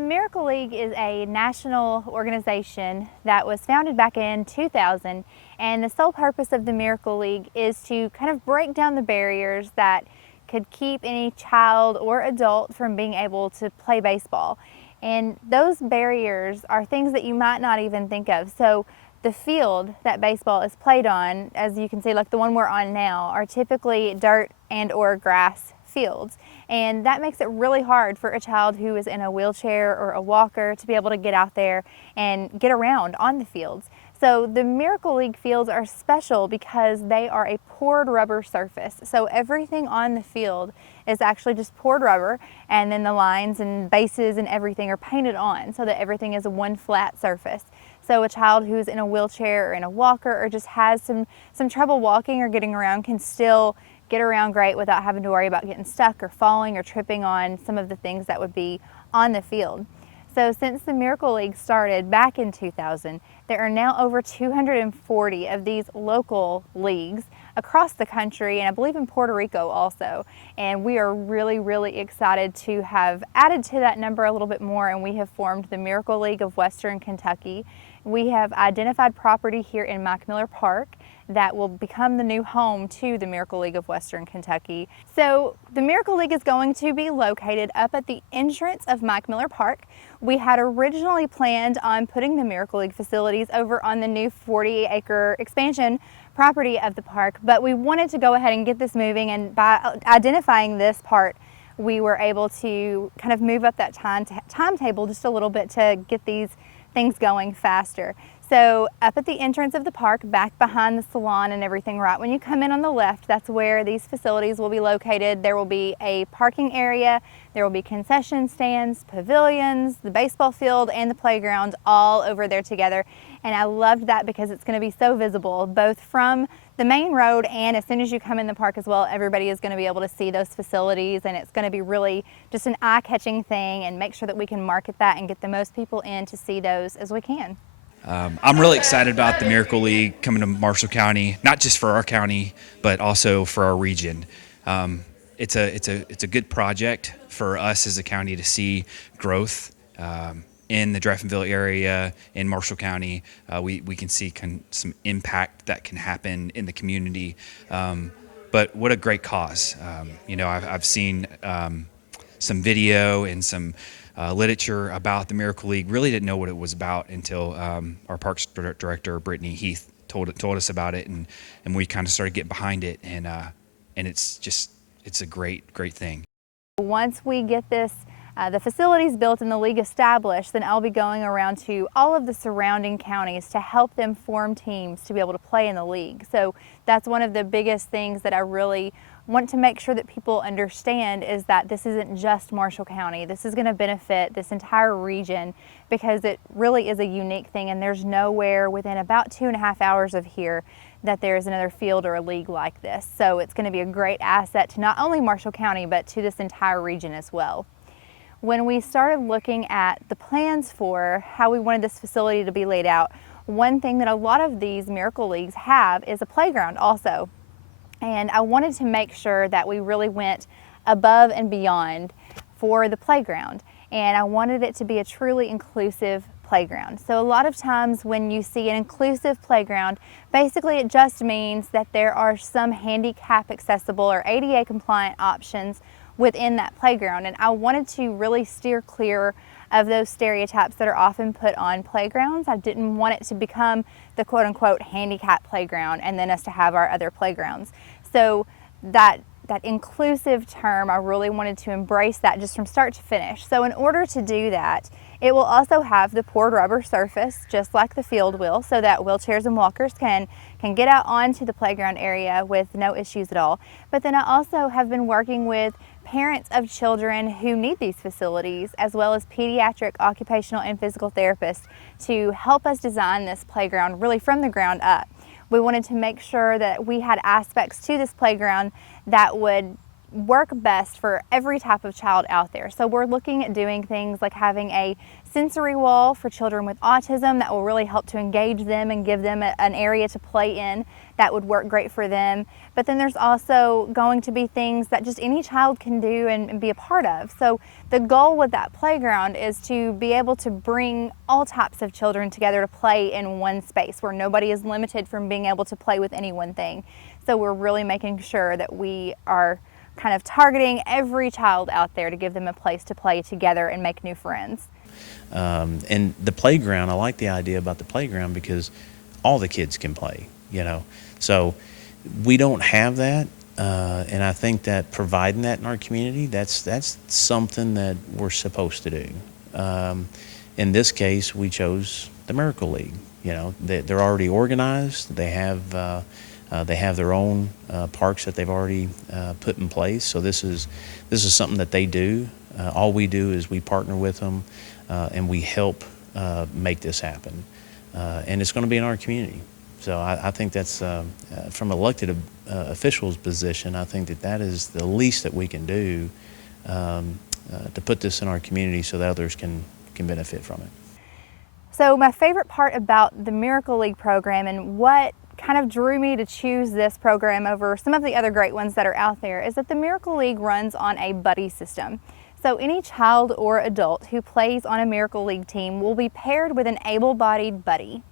Miracle League is a national organization that was founded back in 2000, and the sole purpose of the Miracle League is to kind of break down the barriers that could keep any child or adult from being able to play baseball. And those barriers are things that you might not even think of. So the field that baseball is played on, as you can see, like the one we're on now, are typically dirt and or grass fields. And that makes it really hard for a child who is in a wheelchair or a walker to be able to get out there and get around on the fields. So the Miracle League fields are special because they are a poured rubber surface. So everything on the field is actually just poured rubber, and then the lines and bases and everything are painted on so that everything is one flat surface. So a child who's in a wheelchair or in a walker or just has some trouble walking or getting around can still get around great without having to worry about getting stuck or falling or tripping on some of the things that would be on the field. So since the Miracle League started back in 2000, there are now over 240 of these local leagues across the country, and I believe in Puerto Rico also. And we are really excited to have added to that number a little bit more, and we have formed the Miracle League of Western Kentucky. We have identified property here in Mike Miller Park that will become the new home to the Miracle League of Western Kentucky. So the Miracle League is going to be located up at the entrance of Mike Miller Park. We had originally planned on putting the Miracle League facilities over on the new 40-acre expansion property of the park, but we wanted to go ahead and get this moving, and by identifying this part, we were able to kind of move up that timetable just a little bit to get these things going faster. So up at the entrance of the park, back behind the salon and everything, right when you come in on the left, that's where these facilities will be located. There will be a parking area, there will be concession stands, pavilions, the baseball field, and the playground all over there together. And I loved that because it's going to be so visible, both from the main road and as soon as you come in the park as well. Everybody is going to be able to see those facilities, and it's going to be really just an eye-catching thing, and make sure that we can market that and get the most people in to see those as we can. I'm really excited about the Miracle League coming to Marshall County, not just for our county, but also for our region. It's a good project for us as a county to see growth in the Dreyfusville area, in Marshall County. We can see some impact that can happen in the community. But what a great cause. I've seen some video and some literature about the Miracle League. Really didn't know what it was about until our Parks Director, Brittany Heath, told us about it, and we kind of started getting behind it, and it's a great thing. Once we get this the facilities built and the league established, then I'll be going around to all of the surrounding counties to help them form teams to be able to play in the league. So that's one of the biggest things that I really want to make sure that people understand, is that this isn't just Marshall County. This is going to benefit this entire region because it really is a unique thing, and there's nowhere within about 2.5 hours of here that there's another field or a league like this. So it's going to be a great asset to not only Marshall County, but to this entire region as well. When we started looking at the plans for how we wanted this facility to be laid out, one thing that a lot of these Miracle Leagues have is a playground also. And I wanted to make sure that we really went above and beyond for the playground. And I wanted it to be a truly inclusive playground. So a lot of times when you see an inclusive playground, basically it just means that there are some handicap accessible or ADA compliant options within that playground. And I wanted to really steer clear of those stereotypes that are often put on playgrounds. I didn't want it to become the quote-unquote handicap playground and then us to have our other playgrounds. So that inclusive term, I really wanted to embrace that just from start to finish. So in order to do that, it will also have the poured rubber surface, just like the field will, so that wheelchairs and walkers can get out onto the playground area with no issues at all. But then I also have been working with parents of children who need these facilities, as well as pediatric occupational and physical therapists, to help us design this playground really from the ground up. We wanted to make sure that we had aspects to this playground that would work best for every type of child out there. So we're looking at doing things like having a sensory wall for children with autism that will really help to engage them and give them an area to play in that would work great for them. But then there's also going to be things that just any child can do and be a part of. So the goal with that playground is to be able to bring all types of children together to play in one space where nobody is limited from being able to play with any one thing. So we're really making sure that we are kind of targeting every child out there to give them a place to play together and make new friends. And the playground, I like the idea about the playground because all the kids can play, you know. So we don't have that, and I think that providing that in our community, that's something that we're supposed to do. In this case, we chose the Miracle League. You know, they're already organized. They have their own parks that they've already put in place. So this is something that they do. All we do is we partner with them and we help make this happen. And it's going to be in our community. So I think that's from elected officials' position. I think that is the least that we can do to put this in our community so that others can benefit from it. So my favorite part about the Miracle League program and what kind of drew me to choose this program over some of the other great ones that are out there is that the Miracle League runs on a buddy system. So any child or adult who plays on a Miracle League team will be paired with an able-bodied buddy.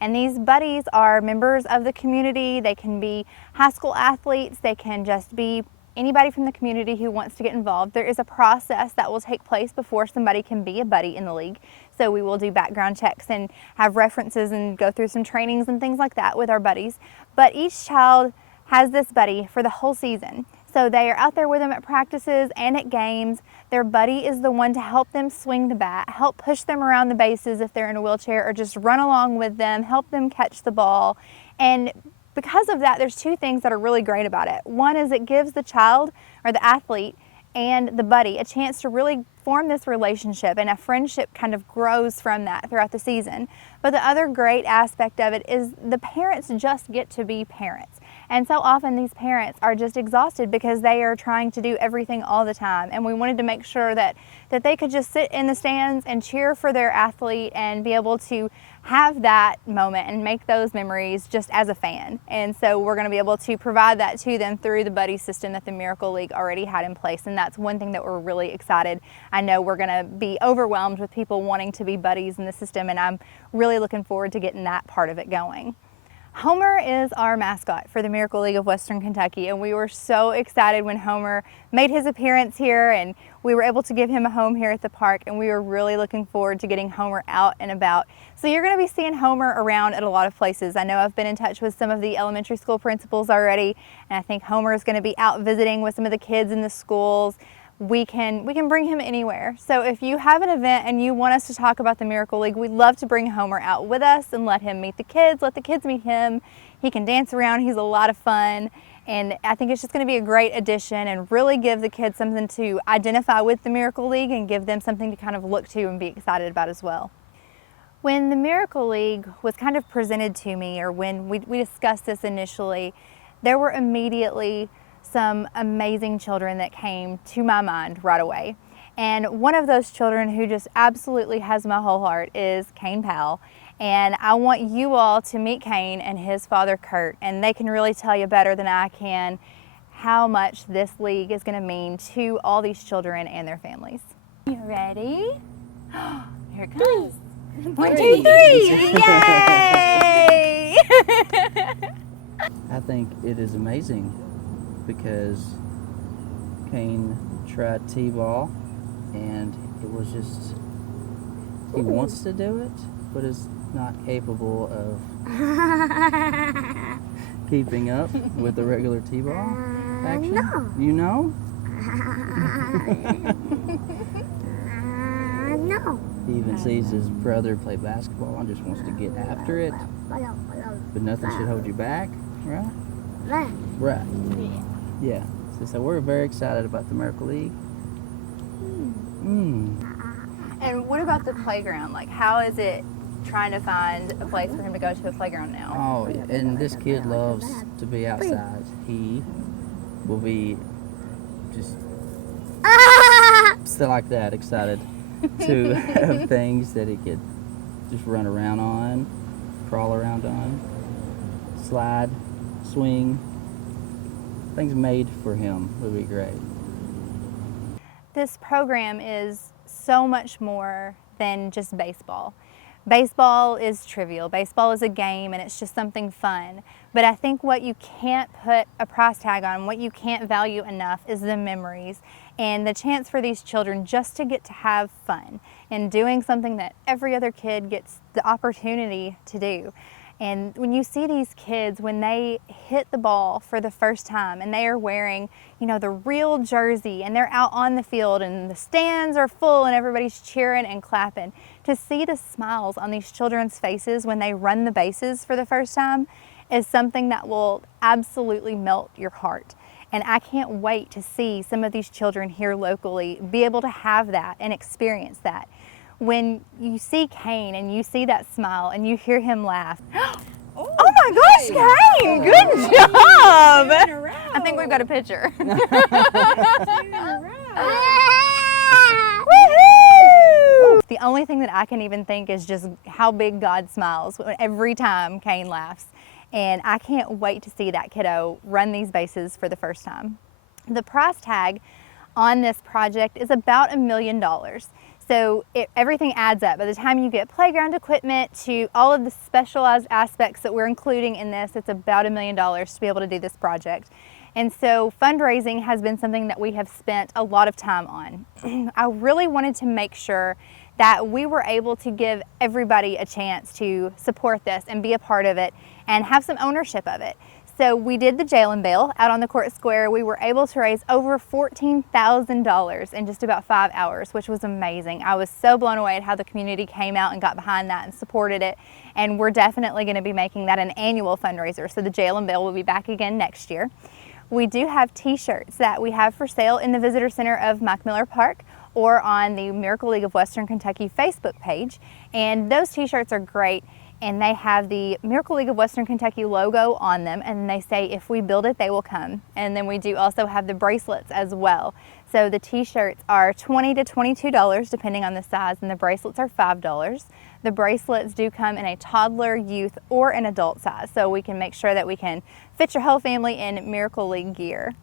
And these buddies are members of the community. They can be high school athletes. They can just be anybody from the community who wants to get involved. There is a process that will take place before somebody can be a buddy in the league. So we will do background checks and have references and go through some trainings and things like that with our buddies. But each child has this buddy for the whole season. So they are out there with them at practices and at games. Their buddy is the one to help them swing the bat, help push them around the bases if they're in a wheelchair, or just run along with them, help them catch the ball. And because of that, there's two things that are really great about it. One is it gives the child or the athlete and the buddy a chance to really form this relationship, and a friendship kind of grows from that throughout the season. But the other great aspect of it is the parents just get to be parents. And so often these parents are just exhausted because they are trying to do everything all the time. And we wanted to make sure that they could just sit in the stands and cheer for their athlete and be able to have that moment and make those memories just as a fan. And so we're going to be able to provide that to them through the buddy system that the Miracle League already had in place. And that's one thing that we're really excited. I know we're going to be overwhelmed with people wanting to be buddies in the system, and I'm really looking forward to getting that part of it going. Homer is our mascot for the Miracle League of Western Kentucky, and we were so excited when Homer made his appearance here and we were able to give him a home here at the park, and we were really looking forward to getting Homer out and about. So you're going to be seeing Homer around at a lot of places. I know I've been in touch with some of the elementary school principals already, and I think Homer is going to be out visiting with some of the kids in the schools. We can bring him anywhere. So if you have an event and you want us to talk about the Miracle League, we'd love to bring Homer out with us and let him meet the kids, let the kids meet him. He can dance around, he's a lot of fun. And I think it's just going to be a great addition and really give the kids something to identify with the Miracle League and give them something to kind of look to and be excited about as well. When the Miracle League was kind of presented to me, or when we discussed this initially, there were immediately some amazing children that came to my mind right away. And one of those children who just absolutely has my whole heart is Kane Powell. And I want you all to meet Kane and his father Kurt, and they can really tell you better than I can how much this league is going to mean to all these children and their families. You ready? Here it comes. 1, 2, 3! Yay! I think it is amazing because Kane tried T-ball and it was just, he wants to do it, but is not capable of keeping up with the regular T-ball action. No. You know? No. He even sees his brother play basketball and just wants to get after it, but nothing should hold you back, right? Right. Yeah. So we're very excited about the Miracle League. And what about the playground? Like, how is it trying to find a place for him to go to a playground now? Oh, yeah. And this kid loves to be outside. He will be just still like that, excited to have things that he could just run around on, crawl around on, slide, swing. Things made for him would be great. This program is so much more than just baseball. Baseball is trivial. Baseball is a game and it's just something fun. But I think what you can't put a price tag on, what you can't value enough is the memories and the chance for these children just to get to have fun and doing something that every other kid gets the opportunity to do. And when you see these kids, when they hit the ball for the first time and they are wearing, you know, the real jersey and they're out on the field and the stands are full and everybody's cheering and clapping, to see the smiles on these children's faces when they run the bases for the first time is something that will absolutely melt your heart. And I can't wait to see some of these children here locally be able to have that and experience that. When you see Kane and you see that smile and you hear him laugh, oh my gosh, Kane, good job! I think we've got a picture. Woohoo! The only thing that I can even think is just how big God smiles every time Kane laughs. And I can't wait to see that kiddo run these bases for the first time. The price tag on this project is about $1 million. So everything adds up. By the time you get playground equipment to all of the specialized aspects that we're including in this, it's about $1 million to be able to do this project. And so fundraising has been something that we have spent a lot of time on. I really wanted to make sure that we were able to give everybody a chance to support this and be a part of it and have some ownership of it. So we did the jail and bail out on the court square. We were able to raise over $14,000 in just about 5 hours, which was amazing. I was so blown away at how the community came out and got behind that and supported it. And we're definitely going to be making that an annual fundraiser. So the jail and bail will be back again next year. We do have t-shirts that we have for sale in the Visitor Center of Mike Miller Park or on the Miracle League of Western Kentucky Facebook page. And those t-shirts are great. And they have the Miracle League of Western Kentucky logo on them, and they say, if we build it, they will come. And then we do also have the bracelets as well. So the t-shirts are $20 to $22 depending on the size, and the bracelets are $5. The bracelets do come in a toddler, youth, or an adult size, so we can make sure that we can fit your whole family in Miracle League gear.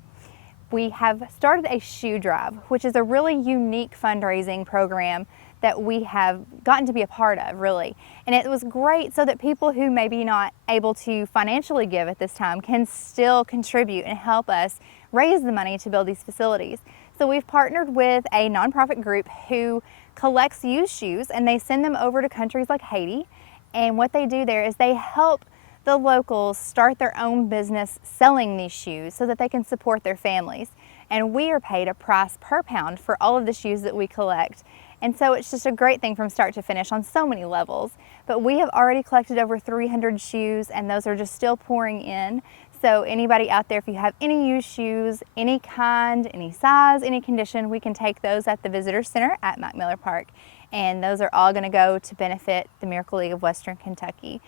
We have started a shoe drive, which is a really unique fundraising program that we have gotten to be a part of, really. And it was great so that people who may be not able to financially give at this time can still contribute and help us raise the money to build these facilities. So we've partnered with a nonprofit group who collects used shoes and they send them over to countries like Haiti. And what they do there is they help the locals start their own business selling these shoes so that they can support their families. And we are paid a price per pound for all of the shoes that we collect. And so it's just a great thing from start to finish on so many levels. But we have already collected over 300 shoes and those are just still pouring in. So anybody out there, if you have any used shoes, any kind, any size, any condition, we can take those at the Visitor Center at Mike Miller Park. And those are all going to go to benefit the Miracle League of Western Kentucky.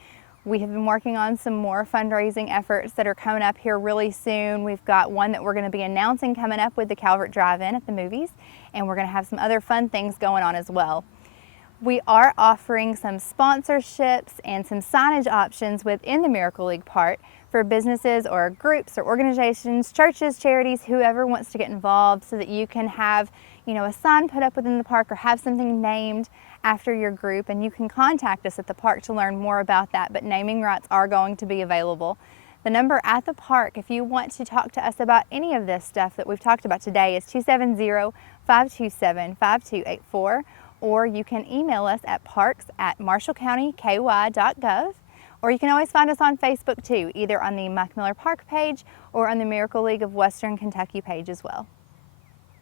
We have been working on some more fundraising efforts that are coming up here really soon. We've got one that we're going to be announcing coming up with the Calvert Drive-In at the movies, and we're going to have some other fun things going on as well. We are offering some sponsorships and some signage options within the Miracle League part for businesses or groups or organizations, churches, charities, whoever wants to get involved so that you can have, you know, a sign put up within the park or have something named after your group, and you can contact us at the park to learn more about that, but naming rights are going to be available. The number at the park, if you want to talk to us about any of this stuff that we've talked about today, is 270-527-5284, or you can email us at parks@marshallcountyky.gov, or you can always find us on Facebook too, either on the Mike Miller Park page or on the Miracle League of Western Kentucky page as well.